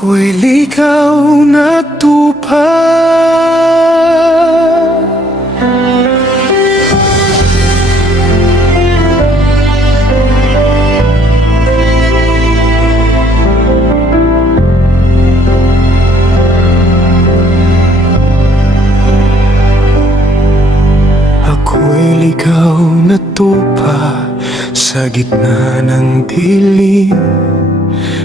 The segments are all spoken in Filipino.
Ako'y ligaw na tupa. Ako'y ligaw na tupa sa gitna ng dilim,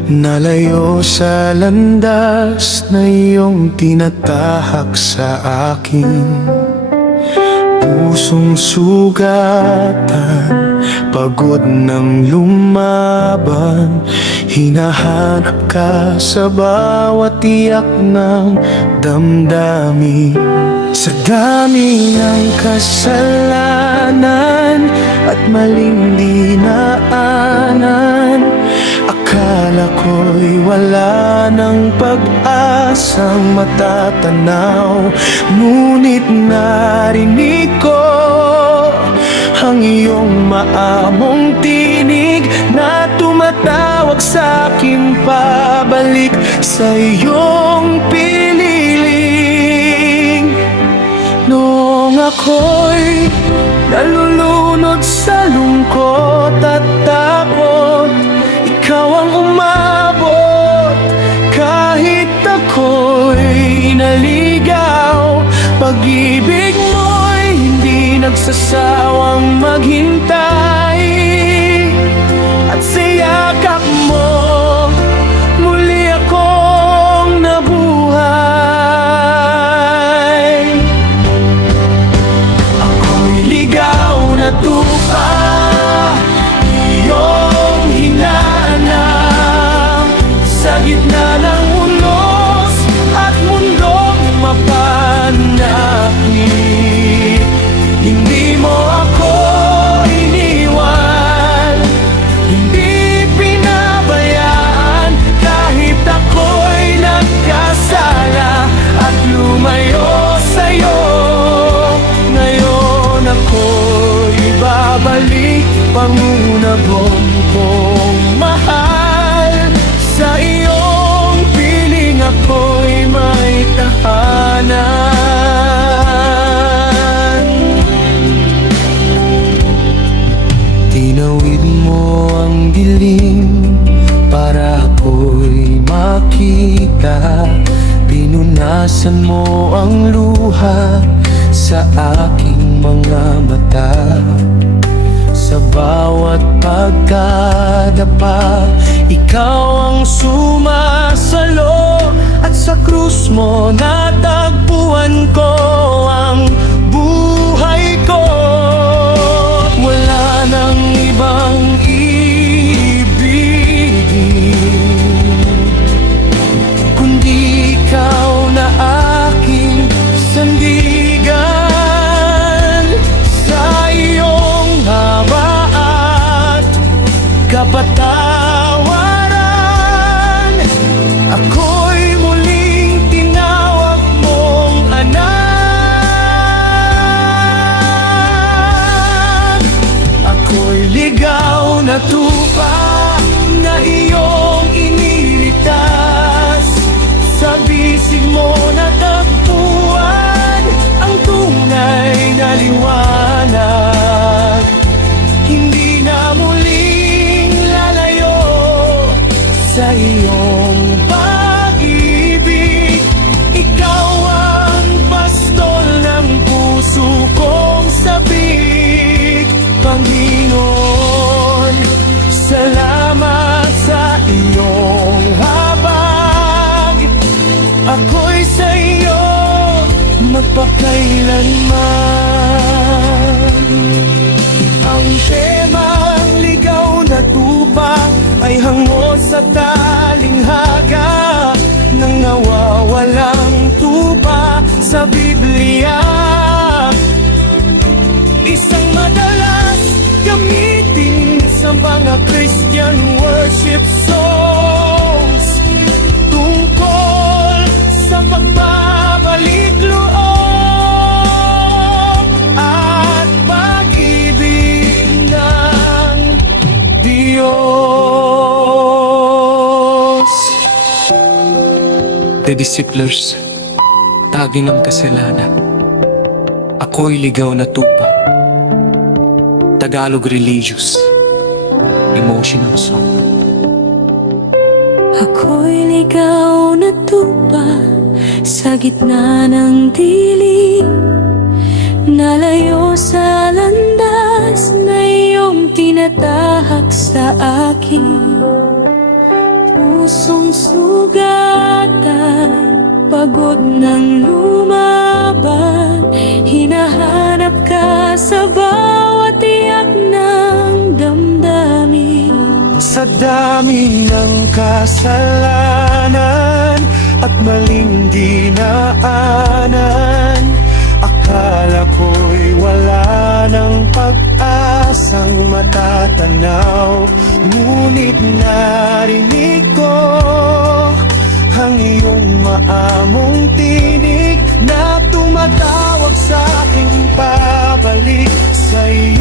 nalayo sa landas na iyong tinatahak sa akin. Pusong sugatan, pagod ng lumaban, hinahanap ka sa bawat tiyak ng damdamin. Sa dami ng kasalanan at maling dinaanan, akala ko'y wala ng pag-asang matatanaw. Ngunit narinig ko ang iyong maamong tinig na tumatawag sa'kin pabalik sa iyong piniling. Noong ako'y nalulunod sa lungkot at takot, ikaw ang umabot. Kahit ako'y naligaw, pag-ibig mo'y hindi nagsasawang maghintay. At sa yakap mo, muli akong nabuhay. Ako'y ligaw na tupa, iyong hinahanap sa gitna ng unos at mundong mapanakit. Hindi mo ako iniwan, hindi pinabayaan, kahit ako'y nagkasala at lumayo sa'yo. Ngayon ako'y babalik, pangunabon kong mahal. Sa iyong piling ako'y may tahanan. Tinawid mo ang dilim para ako'y makita. Pinunasan mo ang luha sa aking mga mata. Sa bawat pagkadapa, ikaw ang sumasalo. At sa krus mo natagpuan ko ang buhay ko. Wala nang ibang ibigin, kundi ikaw na aking sandigan. Sa iyong haba at kapatawaran, ako'y muling tinawag mong anak. Ako'y ligaw na tupa na iyong inilitas. Sa bisig mo natagpuan ang tunay na liwanag. Hindi na muling lalayo sa iyong pag-ibig. Ikaw ang pastol ng puso kong sabik. Panginoon, salamat sa iyong habag. Ako'y sa iyo magpakailanman. Ang temang ligaw na tupa ay hango sa talinghaga ng nawawalang tupa sa Biblia. Isang madalas gamitin sa mga Christian worship songs, tungkol sa pagbabalik loob at pag-ibig ng Diyos. The Disciplers, tagi ng kasalanan. Ako'y ligaw na tupa. Tagalog religious, emotional song. Ako'y ligaw na tupa sa gitna ng dilim, nalayo sa landas na iyong tinatahak sa akin. Pusong sugatan, pagod ng lumaban, hinahanap ka sa bawat tiyak ng damdamin. Sa dami ng kasalanan at maling dinaanan, akala ko'y wala ng pag-asang matatanaw. Ngunit narinig ko ang iyong maamong tinig na tumatawag sa aking pabalik sa iyo.